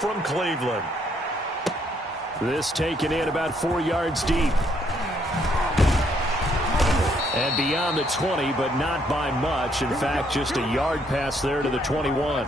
from Cleveland. This taken in about 4 yards deep. And beyond the 20, but not by much. In fact, just a yard pass there to the 21.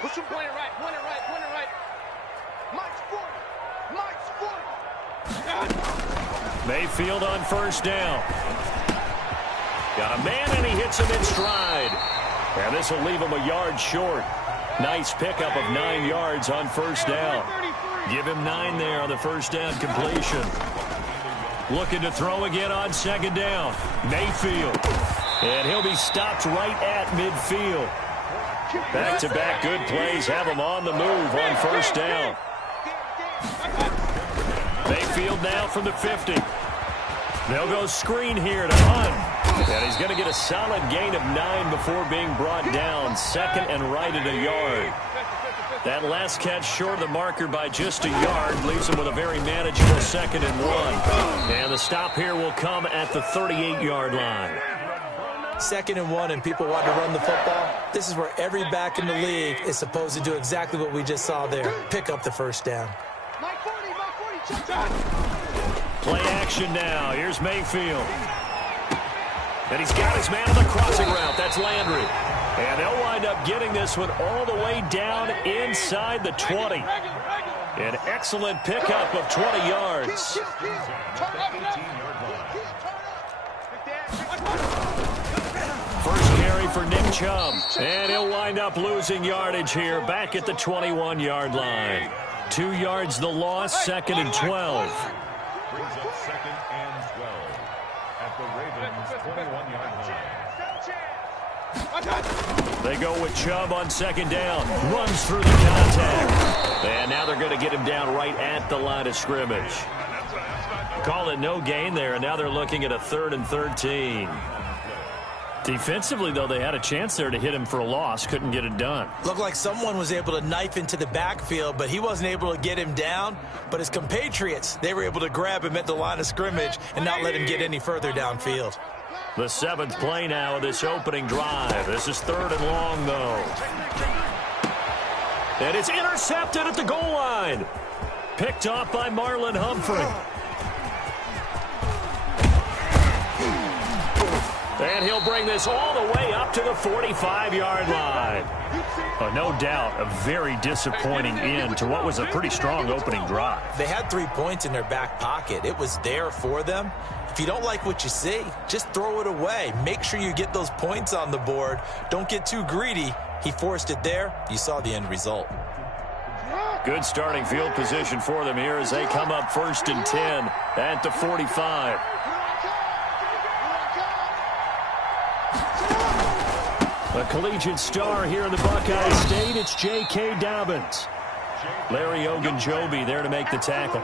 Push him, point it right, point it right, point it right. Mike's 40. Mayfield on first down. Got a man, and he hits him in stride. And this will leave him a yard short. Nice pickup of 9 yards on first down. Give him 9 there on the first down completion. Looking to throw again on second down. Mayfield. And he'll be stopped right at midfield. Back-to-back good plays have him on the move on first down. Mayfield now from the 50. They'll go screen here to Hunt. And he's going to get a solid gain of 9 before being brought down. Second and right at a yard. That last catch short of the marker by just a yard leaves him with a very manageable 2nd and 1. And the stop here will come at the 38-yard line. 2nd and 1 and people want to run the football. This is where every back in the league is supposed to do exactly what we just saw there. Pick up the first down. Play action now. Here's Mayfield. And he's got his man on the crossing route. That's Landry. And they'll wind up getting this one all the way down inside the 20. An excellent pickup of 20 yards. First carry for Nick Chubb. And he'll wind up losing yardage here back at the 21-yard line. 2 yards the loss, 2nd and 12. Brings up 2nd and 12 at the Ravens' 21-yard line. They go with Chubb on second down. Runs through the contact. And now they're going to get him down right at the line of scrimmage. Call it no gain there, and now they're looking at a 3rd and 13. Defensively, though, they had a chance there to hit him for a loss. Couldn't get it done. Looked like someone was able to knife into the backfield, but he wasn't able to get him down. But his compatriots, they were able to grab him at the line of scrimmage and not let him get any further downfield. The 7th play now of this opening drive. This is 3rd and long, though. And it's intercepted at the goal line. Picked off by Marlon Humphrey. And he'll bring this all the way up to the 45-yard line. No doubt a very disappointing end to what was a pretty strong opening drive. They had 3 points in their back pocket. It was there for them. If you don't like what you see, just throw it away. Make sure you get those points on the board. Don't get too greedy. He forced it there. You saw the end result. Good starting field position for them here as they come up 1st and 10 at the 45. A collegiate star here in the Buckeye State, it's J.K. Dobbins. Larry Ogunjobi there to make the tackle.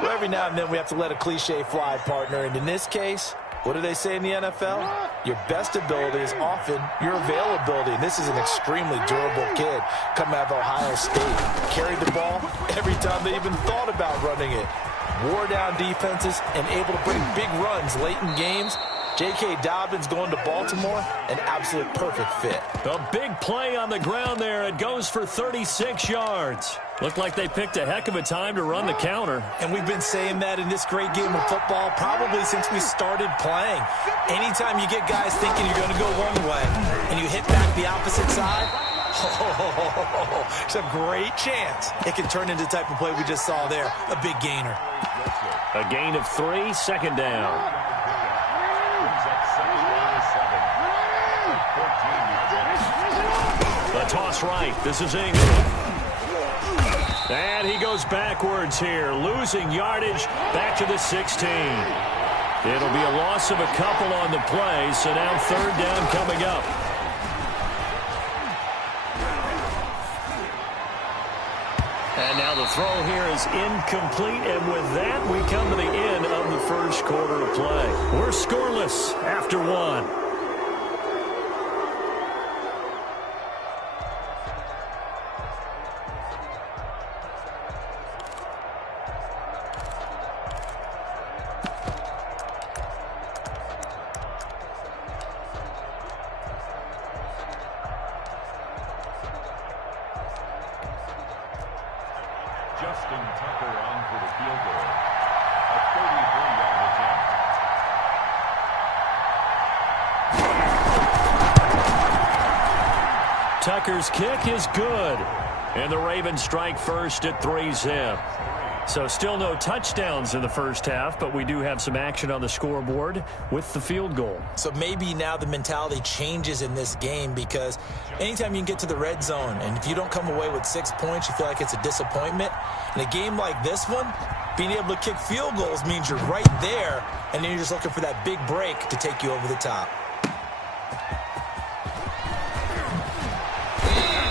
Well, every now and then we have to let a cliche fly, partner. And in this case, what do they say in the NFL? Your best ability is often your availability. And this is an extremely durable kid coming out of Ohio State. Carried the ball every time they even thought about running it. Wore down defenses and able to bring big runs late in games. J.K. Dobbins going to Baltimore, an absolute perfect fit. A big play on the ground there. It goes for 36 yards. Looked like they picked a heck of a time to run the counter. And we've been saying that in this great game of football probably since we started playing. Anytime you get guys thinking you're going to go one way and you hit back the opposite side, it's a great chance it can turn into the type of play we just saw there, a big gainer. A gain of 3, 2nd down. The toss That's right. This is Ingram. And he goes backwards here, losing yardage back to the 16. It'll be a loss of a couple on the play, so now third down coming up. And now the throw here is incomplete, and with that, we come to the end of the first quarter of play. We're scoreless after one. Tucker's kick is good. And the Ravens strike first at 3-zip. So still no touchdowns in the first half, but we do have some action on the scoreboard with the field goal. So maybe now the mentality changes in this game, because anytime you can get to the red zone, and if you don't come away with 6 points, you feel like it's a disappointment. In a game like this one, being able to kick field goals means you're right there, and then you're just looking for that big break to take you over the top.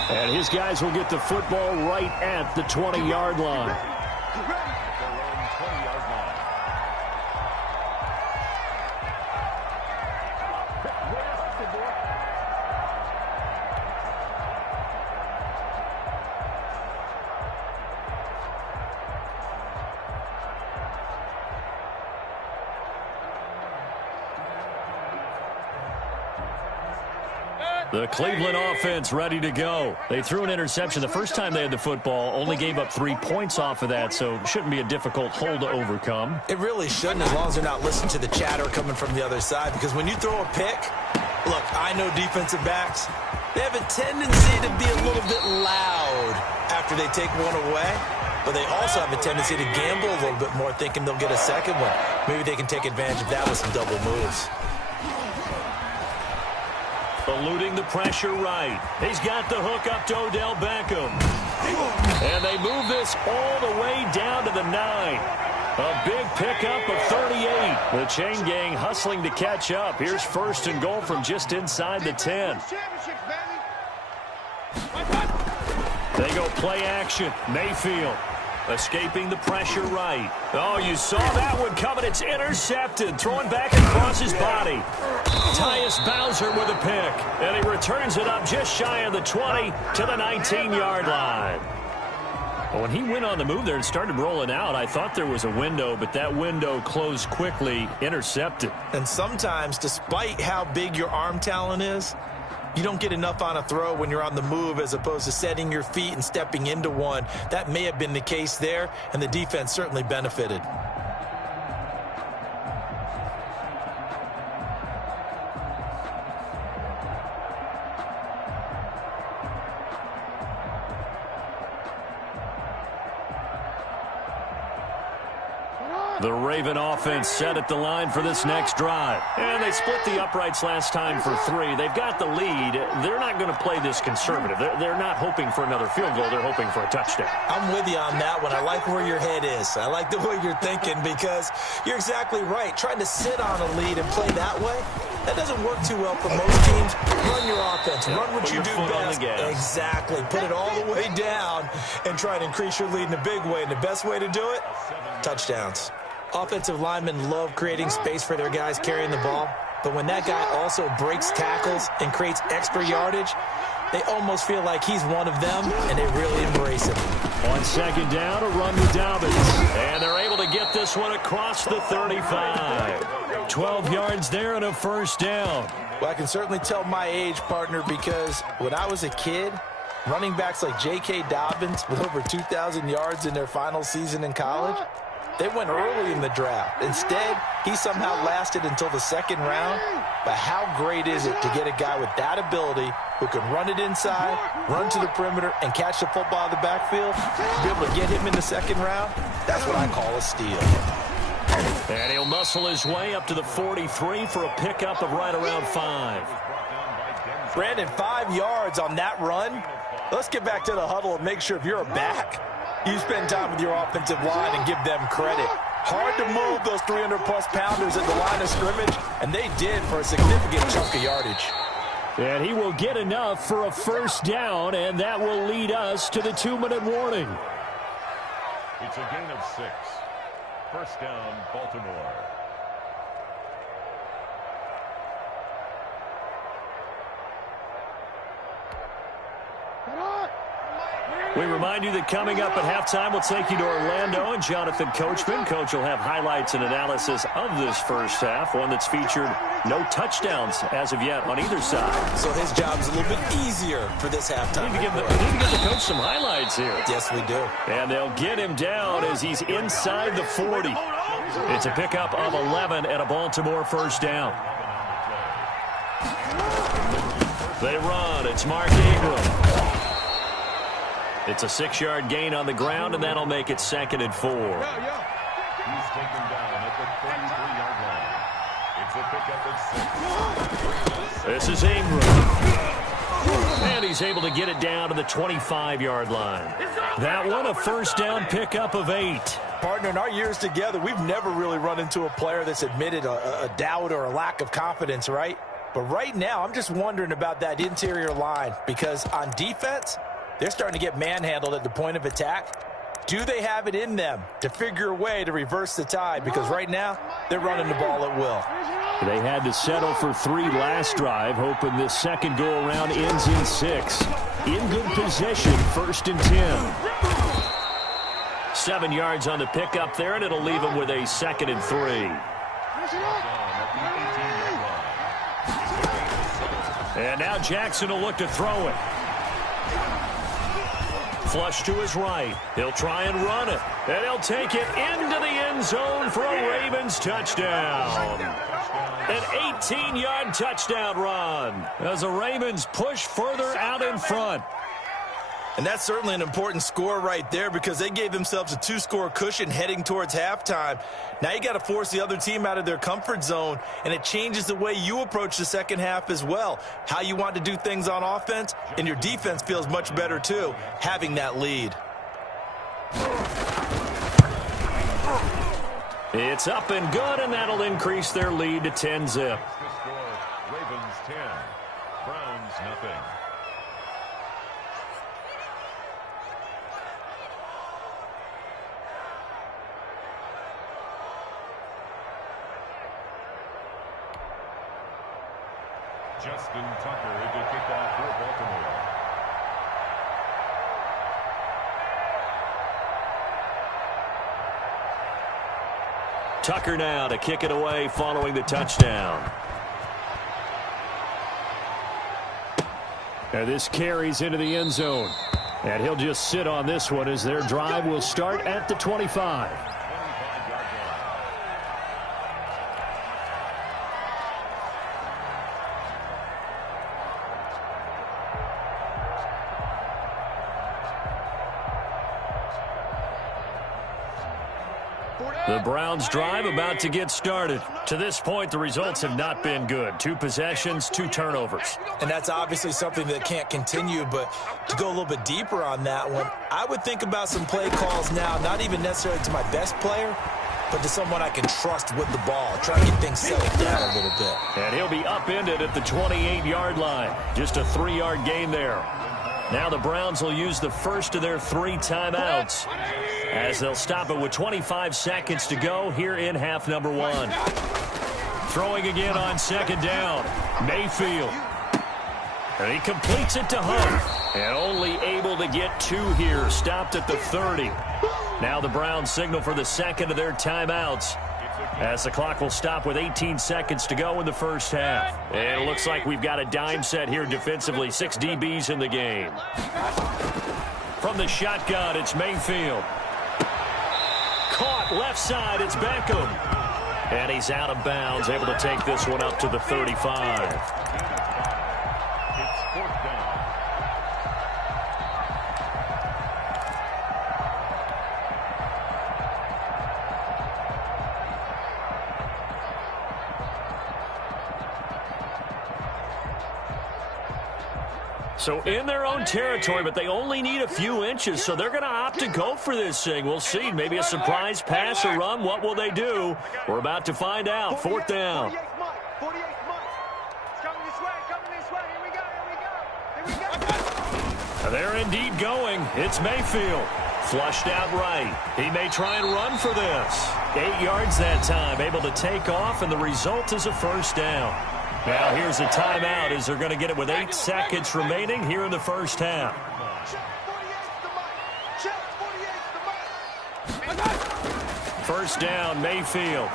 And his guys will get the football right at the 20-yard line. The Cleveland offense ready to go. They threw an interception the first time they had the football, only gave up 3 points off of that, so shouldn't be a difficult hole to overcome. It really shouldn't, as long as they're not listening to the chatter coming from the other side, because when you throw a pick, look, I know defensive backs, they have a tendency to be a little bit loud after they take one away, but they also have a tendency to gamble a little bit more, thinking they'll get a second one. Maybe they can take advantage of that with some double moves. Eluding the pressure right. He's got the hook up to Odell Beckham. And they move this all the way down to the 9. A big pickup of 38. The chain gang hustling to catch up. Here's first and goal from just inside the 10. They go play action. Mayfield escaping the pressure right. Oh, you saw that one coming. It's intercepted. Throwing back across his body. Tyus Bowser with a pick. And he returns it up just shy of the 20 to the 19-yard line. Well, when he went on the move there and started rolling out, I thought there was a window, but that window closed quickly, intercepted. And sometimes, despite how big your arm talent is, you don't get enough on a throw when you're on the move as opposed to setting your feet and stepping into one. That may have been the case there, and the defense certainly benefited. The Raven offense set at the line for this next drive. And they split the uprights last time for 3. They've got the lead. They're not going to play this conservative. They're not hoping for another field goal. They're hoping for a touchdown. I'm with you on that one. I like where your head is. I like the way you're thinking, because you're exactly right. Trying to sit on a lead and play that way, that doesn't work too well for most teams. Run your offense. Run what you do best. Exactly. Put it all the way down and try to increase your lead in a big way. And the best way to do it, touchdowns. Offensive linemen love creating space for their guys carrying the ball, but when that guy also breaks tackles and creates extra yardage, they almost feel like he's one of them, and they really embrace him. On second down, a run with Dobbins. And they're able to get this one across the 35. 12 yards there and a first down. Well, I can certainly tell my age, partner, because when I was a kid, running backs like J.K. Dobbins with over 2,000 yards in their final season in college, they went early in the draft. Instead, he somehow lasted until the second round. But how great is it to get a guy with that ability who can run it inside, run to the perimeter, and catch the football in the backfield? To be able to get him in the second round, that's what I call a steal. And he'll muscle his way up to the 43 for a pickup of right around 5. Brandon, 5 yards on that run. Let's get back to the huddle and make sure if you're a back, you spend time with your offensive line and give them credit. Hard to move those 300-plus pounders at the line of scrimmage, and they did for a significant chunk of yardage. And he will get enough for a first down, and that will lead us to the 2-minute warning. It's a gain of 6. First down, Baltimore. We remind you that coming up at halftime, we'll take you to Orlando and Jonathan Coachman. Coach will have highlights and analysis of this first half, one that's featured no touchdowns as of yet on either side. So his job's a little bit easier for this halftime. We need to give the coach some highlights here. Yes, we do. And they'll get him down as he's inside the 40. It's a pickup of 11 and a Baltimore first down. They run. It's Mark Ingram. It's a 6-yard gain on the ground, and that'll make it 2nd and 4. He's taken down at the 33-yard line. It's a pickup at 6. This is Ingram. And he's able to get it down to the 25-yard line. That one, a first down pickup of 8. Partner, in our years together, we've never really run into a player that's admitted a doubt or a lack of confidence, right? But right now, I'm just wondering about that interior line, because on defense, they're starting to get manhandled at the point of attack. Do they have it in them to figure a way to reverse the tide? Because right now, they're running the ball at will. They had to settle for 3 last drive, hoping this second go-around ends in 6. In good position, 1st and 10. 7 yards on the pickup there, and it'll leave them with a 2nd and 3. And now Jackson will look to throw it. Flush to his right. He'll try and run it. And he'll take it into the end zone for a Ravens touchdown. An 18-yard touchdown run as the Ravens push further out in front. And that's certainly an important score right there, because they gave themselves a 2-score cushion heading towards halftime. Now you got to force the other team out of their comfort zone, and it changes the way you approach the second half as well. How you want to do things on offense, and your defense feels much better too, having that lead. It's up and good, and that'll increase their lead to 10-zip. Ravens 10, Browns nothing. Justin Tucker to kick off for Baltimore. Tucker now to kick it away following the touchdown. And this carries into the end zone. And he'll just sit on this one as their drive will start at the 25. The Browns drive about to get started. To this point, the results have not been good. 2 possessions, 2 turnovers. And that's obviously something that can't continue, but to go a little bit deeper on that one, I would think about some play calls now, not even necessarily to my best player, but to someone I can trust with the ball. Try to get things settled down a little bit. And he'll be upended at the 28-yard line. Just a 3-yard gain there. Now the Browns will use the first of their 3 timeouts, as they'll stop it with 25 seconds to go here in half number 1. Throwing again on 2nd down. Mayfield. And he completes it to Hunt. And only able to get 2 here. Stopped at the 30. Now the Browns signal for the second of their timeouts, as the clock will stop with 18 seconds to go in the first half. And it looks like we've got a dime set here defensively. 6 DBs in the game. From the shotgun, it's Mayfield. Caught left side, it's Beckham. And he's out of bounds, able to take this one up to the 35. It's 4th down. So in their own territory, but they only need a few inches, so they're going to opt to go for this thing. We'll see. Maybe a surprise pass or run. What will they do? We're about to find out. Fourth down. 48 months. It's coming this way. Coming this way. Here we go. Here we go. Here we go. They're indeed going. It's Mayfield. Flushed out right. He may try and run for this. 8 yards that time. Able to take off, and the result is a first down. Now here's a timeout as they're going to get it with 8 seconds remaining here in the first half. First down, Mayfield.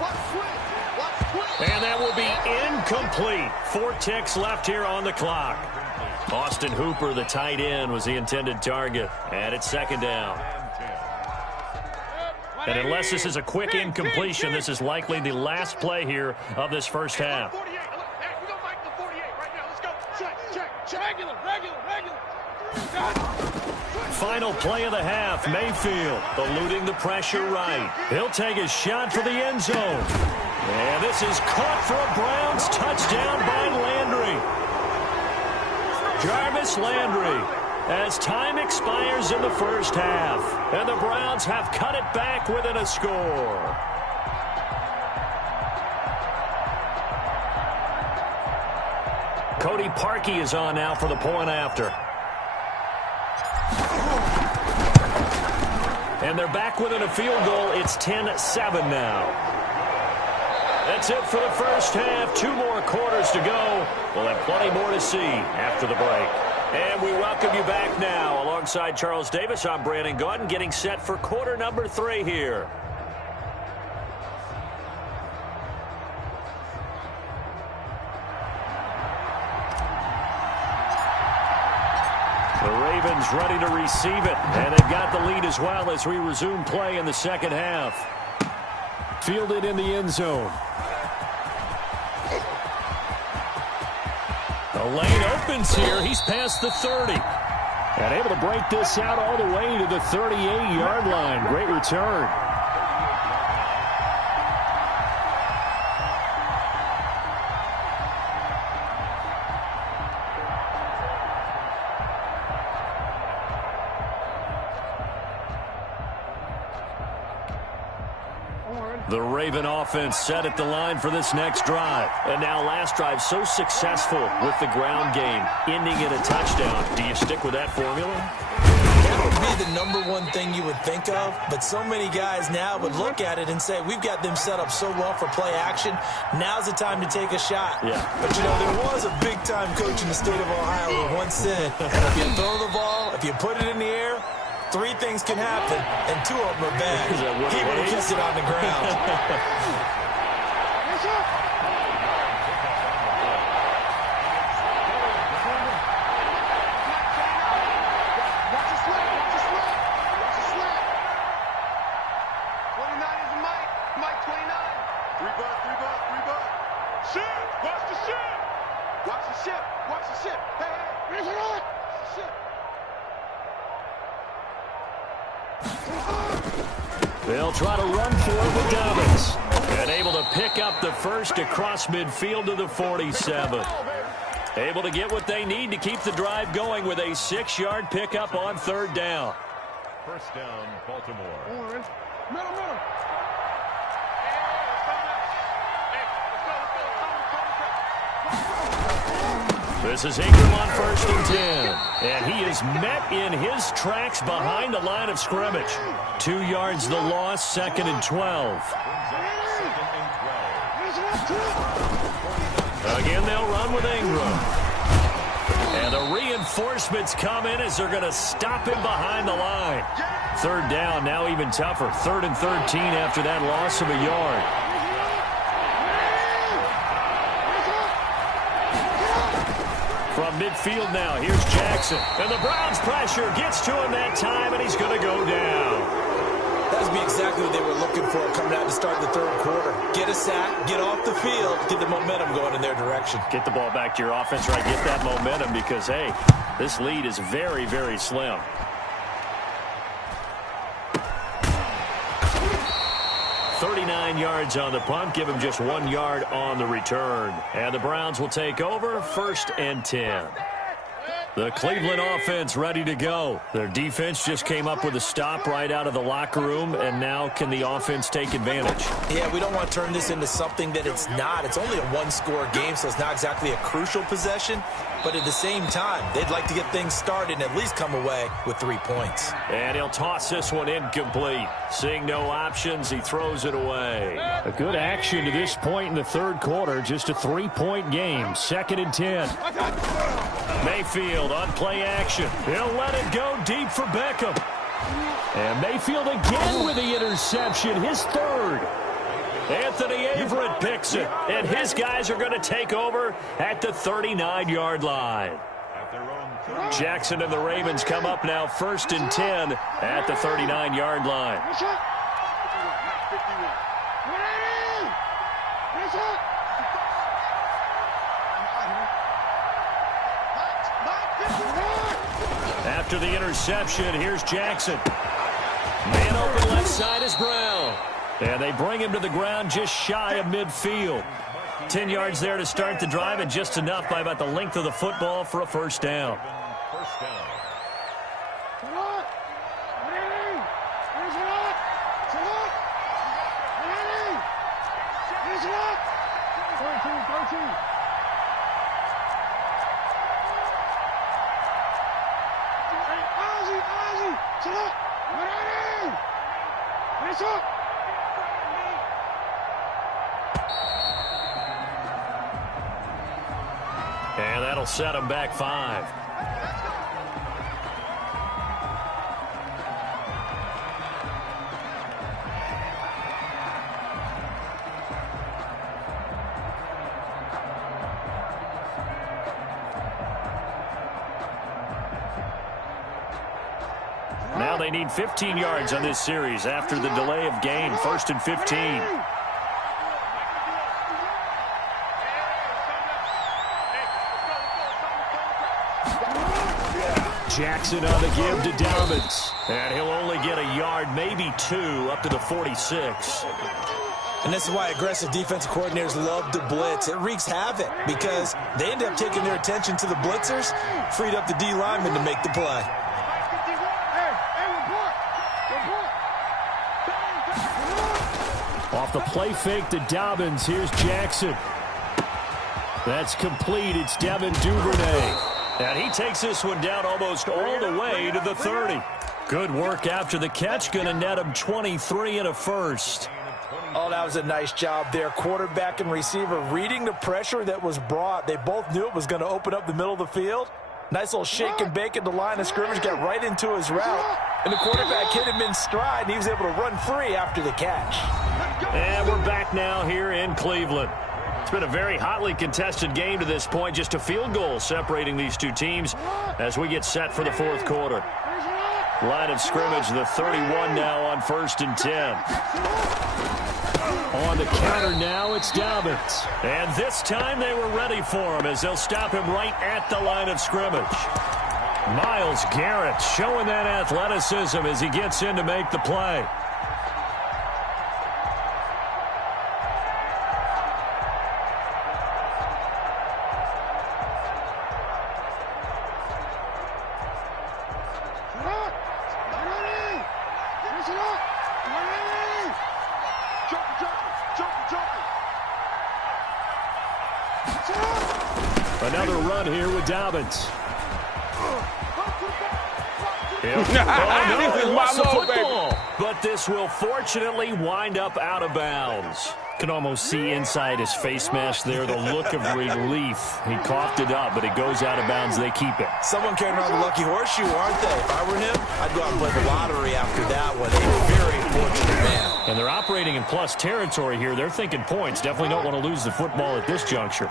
And that will be incomplete. 4 ticks left here on the clock. Austin Hooper, the tight end, was the intended target. And it's second down. And unless this is a quick incompletion, this is likely the last play here of this first half. Final play of the half. Mayfield eluding the pressure right. He'll take a shot for the end zone. And this is caught for a Browns touchdown by Landry. Jarvis Landry, as time expires in the first half. And the Browns have cut it back within a score. Cody Parkey is on now for the point after. And they're back within a field goal. It's 10-7 now. That's it for the first half. 2 more quarters to go. We'll have plenty more to see after the break. And we welcome you back now. Alongside Charles Davis, I'm Brandon Gaudin, getting set for quarter number 3 here. The Ravens ready to receive it, and they've got the lead as well as we resume play in the second half. Fielded in the end zone. The lane opens here. He's past the 30. And able to break this out all the way to the 38-yard line. Great return. The Raven offense set at the line for this next drive. And now last drive so successful with the ground game, ending in a touchdown. Do you stick with that formula? That would be the #1 thing you would think of, but so many guys now would look at it and say, we've got them set up so well for play action. Now's the time to take a shot. Yeah. But, you know, there was a big-time coach in the state of Ohio who once said, if you throw the ball, if you put it in the air, 3 things can happen, and 2 of them are bad. He would have kissed it on the ground. They'll try to run for it with Dobbins. And able to pick up the first across midfield to the 47. Able to get what they need to keep the drive going with a 6-yard pickup on 3rd down. First down, Baltimore. Middle. This is Ingram on 1st and 10. And he is met in his tracks behind the line of scrimmage. 2 yards the loss, 2nd and 12. Again, they'll run with Ingram. And the reinforcements come in as they're going to stop him behind the line. 3rd down, now even tougher. 3rd and 13 after that loss of a yard. From midfield now, here's Jackson. And the Browns pressure gets to him that time, and he's going to go down. That would be exactly what they were looking for coming out to start the 3rd quarter. Get a sack, get off the field, get the momentum going in their direction. Get the ball back to your offense, right? Get that momentum because, hey, this lead is very, very slim. .39 yards on the punt. Give him just 1 yard on the return. And the Browns will take over 1st and 10. The Cleveland offense ready to go. Their defense just came up with a stop right out of the locker room, and now can the offense take advantage? Yeah, we don't want to turn this into something that it's not. It's only a one-score game, so it's not exactly a crucial possession. But at the same time, they'd like to get things started and at least come away with 3 points. And he'll toss this one incomplete. Seeing no options, he throws it away. A good action to this point in the third quarter. Just a 3-point game. 2nd and 10. Mayfield on play action. He'll let it go deep for Beckham. And Mayfield again with the interception. His third. Anthony Averett picks it. And his guys are going to take over at the 39-yard line. Jackson and the Ravens come up now 1st and 10 at the 39-yard line. After the interception, here's Jackson. Man open left side is Brown. And they bring him to the ground just shy of midfield. 10 yards there to start the drive, and just enough by about the length of the football for a first down. And that'll set him back 5. Now they need 15 yards on this series after the delay of game. 1st and 15. Jackson on the give to Dobbins. And he'll only get a yard, maybe 2, up to the 46. And this is why aggressive defensive coordinators love to blitz. It wreaks havoc because they end up taking their attention to the blitzers, freed up the D lineman to make the play. Off the play fake to Dobbins, here's Jackson. That's complete. It's Devin Duvernay. And he takes this one down almost all the way to the 30. Good work after the catch. Going to net him 23 and a first. Oh, that was a nice job there. Quarterback and receiver reading the pressure that was brought. They both knew it was going to open up the middle of the field. Nice little shake and bake at the line of scrimmage. Got right into his route. And the quarterback hit him in stride, and he was able to run free after the catch. And we're back now here in Cleveland. It's been a very hotly contested game to this point. Just a field goal separating these two teams as we get set for the fourth quarter. Line of scrimmage, the 31 now on 1st and 10. On the counter now, it's Dobbins. And this time they were ready for him as they'll stop him right at the line of scrimmage. Myles Garrett showing that athleticism as he gets in to make the play. Another run here with Dobbins. This is my low, baby. But this will fortunately wind up out of bounds. Can almost see inside his face mask there the look of relief. He coughed it up, but it goes out of bounds. They keep it. Someone carrying around the lucky horseshoe, aren't they? If I were him, I'd go out and play the lottery after that one. A very fortunate man. And they're operating in plus territory here. They're thinking points. Definitely don't want to lose the football at this juncture.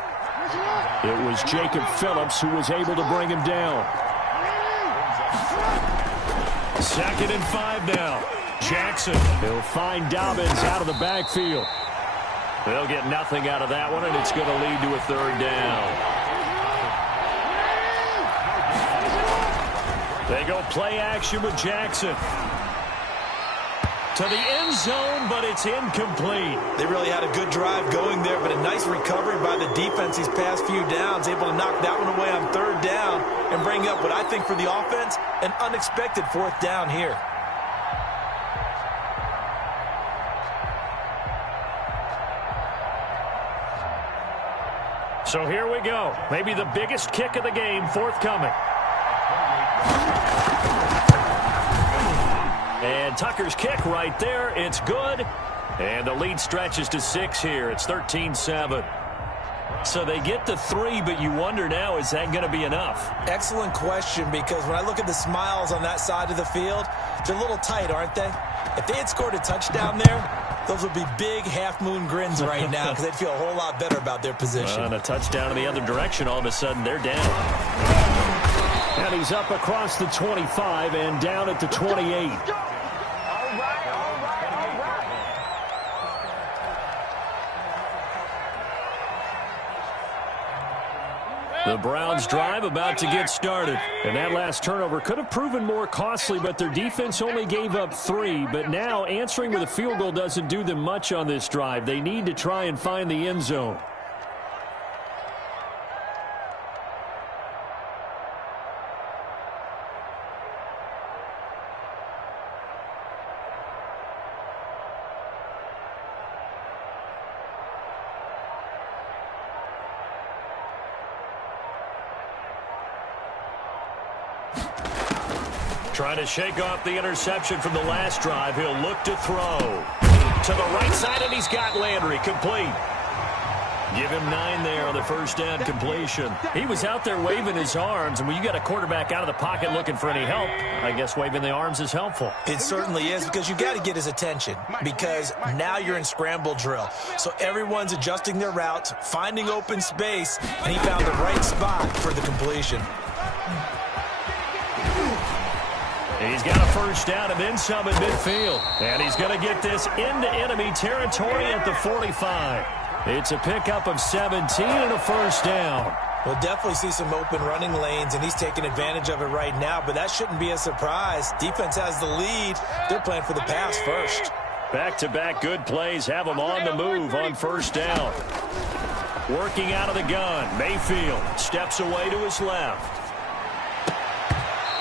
It was Jacob Phillips who was able to bring him down. 2nd and 5 now. Jackson, he'll find Dobbins out of the backfield. They'll get nothing out of that one, and it's going to lead to a 3rd down. They go play action with Jackson. To the end zone, but it's incomplete. They really had a good drive going there, but a nice recovery by the defense these past few downs, able to knock that one away on third down and bring up what I think for the offense, an unexpected fourth down here. So here we go. Maybe the biggest kick of the game forthcoming. And Tucker's kick right there. It's good. And the lead stretches to 6 here. It's 13-7. So they get to 3, but you wonder now, is that going to be enough? Excellent question, because when I look at the smiles on that side of the field, they're a little tight, aren't they? If they had scored a touchdown there, those would be big half-moon grins right now because they'd feel a whole lot better about their position. And a touchdown in the other direction, all of a sudden they're down. And he's up across the 25 and down at the 28. The Browns' drive about to get started. And that last turnover could have proven more costly, but their defense only gave up 3. But now answering with a field goal doesn't do them much on this drive. They need to try and find the end zone. Trying to shake off the interception from the last drive. He'll look to throw. To the right side, and he's got Landry. Complete. Give him 9 there on the first down completion. He was out there waving his arms, and when you got a quarterback out of the pocket looking for any help, I guess waving the arms is helpful. It certainly is, because you got to get his attention, because now you're in scramble drill. So everyone's adjusting their routes, finding open space, and he found the right spot for the completion. He's got a first down and then some in midfield. And he's going to get this into enemy territory at the 45. It's a pickup of 17 and a first down. We'll definitely see some open running lanes, and he's taking advantage of it right now, but that shouldn't be a surprise. Defense has the lead. They're playing for the pass first. Back-to-back good plays have him on the move on first down. Working out of the gun. Mayfield steps away to his left.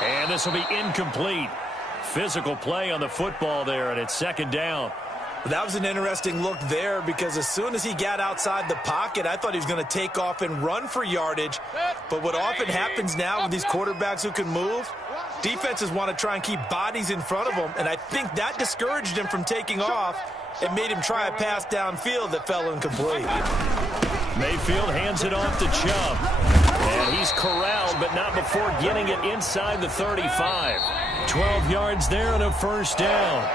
And this will be incomplete. Physical play on the football there, and it's second down. That was an interesting look there, because as soon as he got outside the pocket, I thought he was going to take off and run for yardage. But what often happens now with these quarterbacks who can move, defenses want to try and keep bodies in front of them, and I think that discouraged him from taking off and made him try a pass downfield that fell incomplete. Mayfield hands it off to Chubb. And he's corralled, but not before getting it inside the 35. 12 yards there and a first down.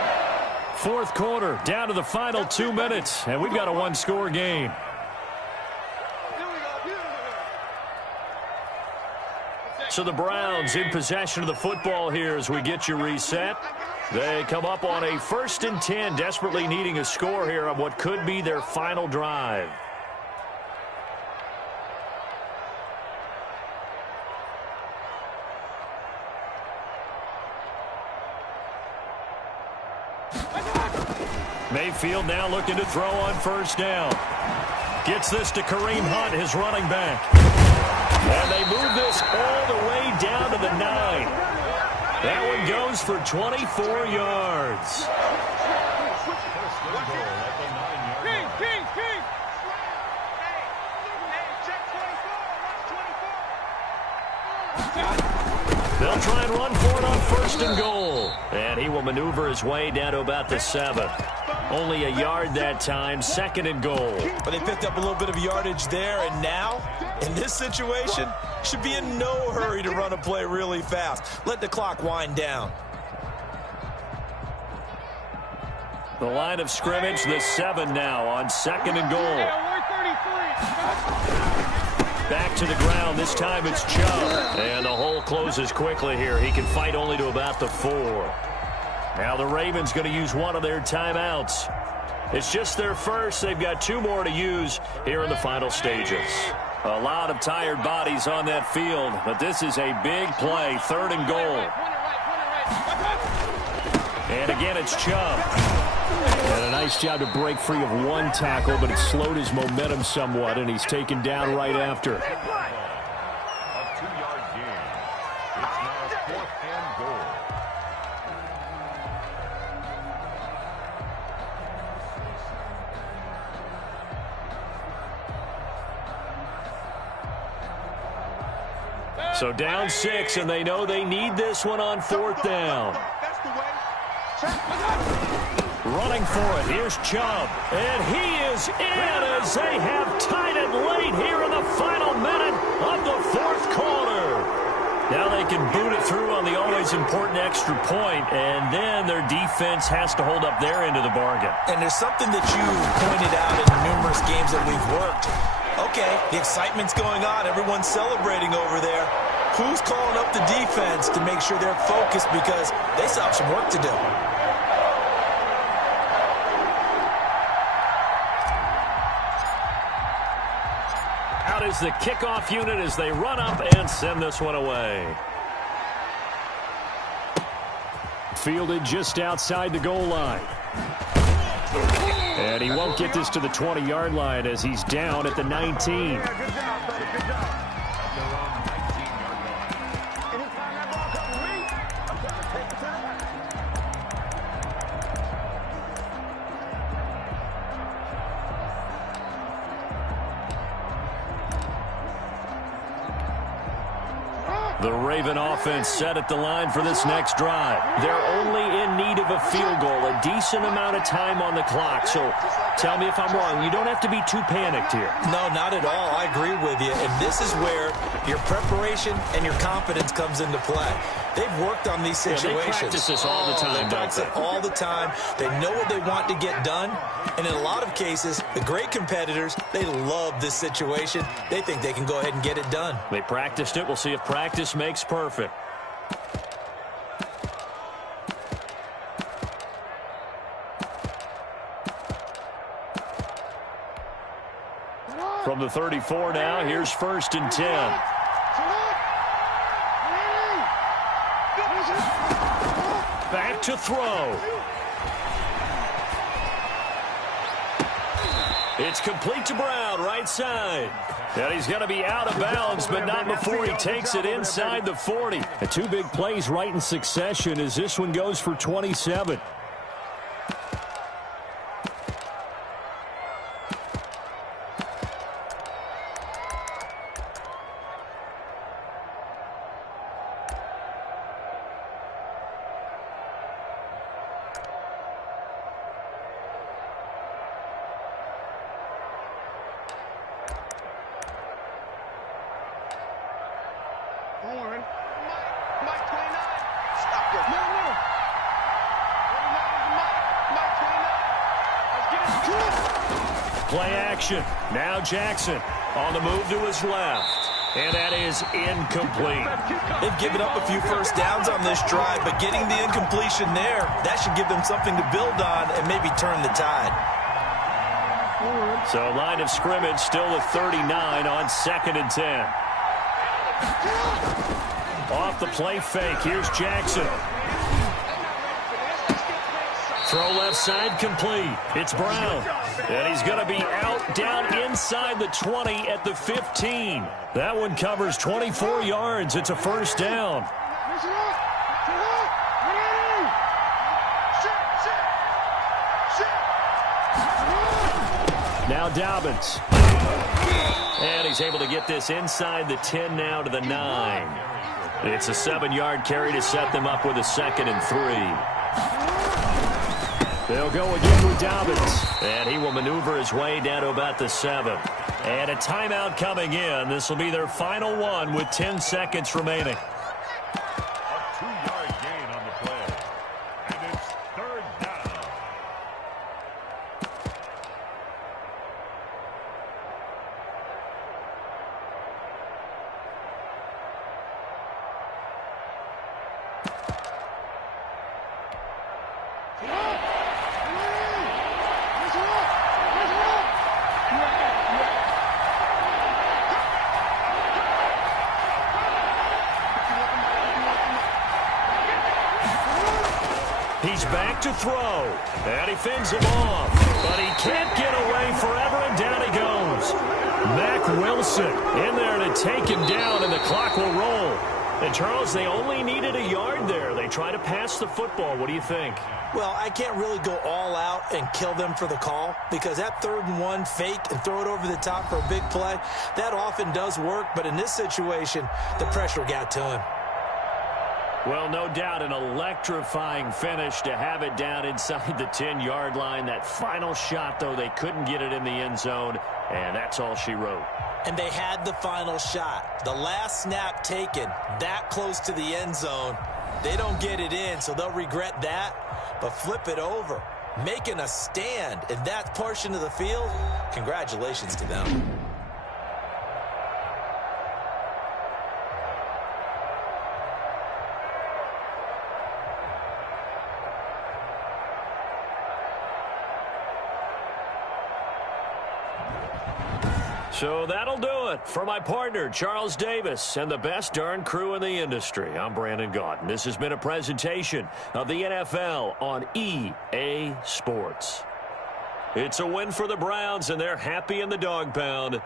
Fourth quarter, down to the final 2 minutes, and we've got a one-score game. So the Browns in possession of the football here as we get you reset. They come up on a 1st and 10, desperately needing a score here on what could be their final drive. Mayfield now looking to throw on first down. Gets this to Kareem Hunt, his running back. And they move this all the way down to the 9. That one goes for 24 yards. They'll try and run for it on 1st and goal. And he will maneuver his way down to about the 7. Only a yard that time, 2nd and goal. But they picked up a little bit of yardage there, and now, in this situation, should be in no hurry to run a play really fast. Let the clock wind down. The line of scrimmage, the 7 now on 2nd and goal. Back to the ground. This time it's Chubb. And the hole closes quickly here. He can fight only to about the 4. Now the Ravens going to use one of their timeouts. It's just their first. They've got 2 more to use here in the final stages. A lot of tired bodies on that field, but this is a big play. 3rd and goal. And again, it's Chubb. And a nice job to break free of one tackle, but it slowed his momentum somewhat, and he's taken down right after. A 2-yard gain. It's now 4th and goal. So down 6, and they know they need this one on 4th down. That's the way. Running for it, here's Chubb. And he is in as they have tied it late here in the final minute of the 4th quarter. Now they can boot it through on the always important extra point, and then their defense has to hold up their end of the bargain. And there's something that you pointed out in numerous games that we've worked. Okay, the excitement's going on. Everyone's celebrating over there. Who's calling up the defense to make sure they're focused because they still have some work to do? Out is the kickoff unit as they run up and send this one away. Fielded just outside the goal line. And he won't get this to the 20-yard line as he's down at the 19. Good job, buddy. Good job. At their own 19-yard line. Anytime that ball comes to me, I'm trying to take it to the back. The Raven offense set at the line for this next drive. They're only in need of a field goal, a decent amount of time on the clock. So tell me if I'm wrong. You don't have to be too panicked here. No, not at all. I agree with you. And this is where your preparation and your confidence comes into play. They've worked on these situations. They practice this all the time, They don't practice it all the time. They know what they want to get done. And in a lot of cases, the great competitors, they love this situation. They think they can go ahead and get it done. They practiced it. We'll see if practice makes perfect. From the 34 now, here's 1st and 10. Back to throw. It's complete to Brown, right side. And he's going to be out of bounds, but not before he takes it inside the 40. And 2 big plays right in succession as this one goes for 27. Don't worry. Mike 29. Stop this. No, no. 29 is Mike 29. Let's get it. Play action. Now Jackson on the move to his left. And that is incomplete. They've given up a few first downs on this drive, but getting the incompletion there, that should give them something to build on and maybe turn the tide. So line of scrimmage still at 39 on 2nd and 10. Off the play fake. Here's Jackson. Throw left side complete. It's Brown. And he's going to be out down inside the 20 at the 15. That one covers 24 yards. It's a 1st down. Now Dobbins. And he's able to get this inside the 10 now to the 9. It's a 7-yard carry to set them up with a 2nd and 3. They'll go again with Dobbins. And he will maneuver his way down to about the 7. And a timeout coming in. This will be their final one with 10 seconds remaining. A 2-yard gain on the play. And it's 3rd down. He's back to throw, and he fends him off, but he can't get away forever, and down he goes. Mack Wilson in there to take him down, and the clock will roll. And, Charles, they only needed a yard there. They try to pass the football. What do you think? Well, I can't really go all out and kill them for the call because that 3rd and 1 fake and throw it over the top for a big play, that often does work. But in this situation, the pressure got to him. Well, no doubt an electrifying finish to have it down inside the 10-yard line. That final shot, though, they couldn't get it in the end zone, and that's all she wrote. And they had the final shot. The last snap taken that close to the end zone. They don't get it in, so they'll regret that. But flip it over, making a stand in that portion of the field, congratulations to them. So that'll do it for my partner, Charles Davis, and the best darn crew in the industry. I'm Brandon Gaudin. This has been a presentation of the NFL on EA Sports. It's a win for the Browns, and they're happy in the dog pound.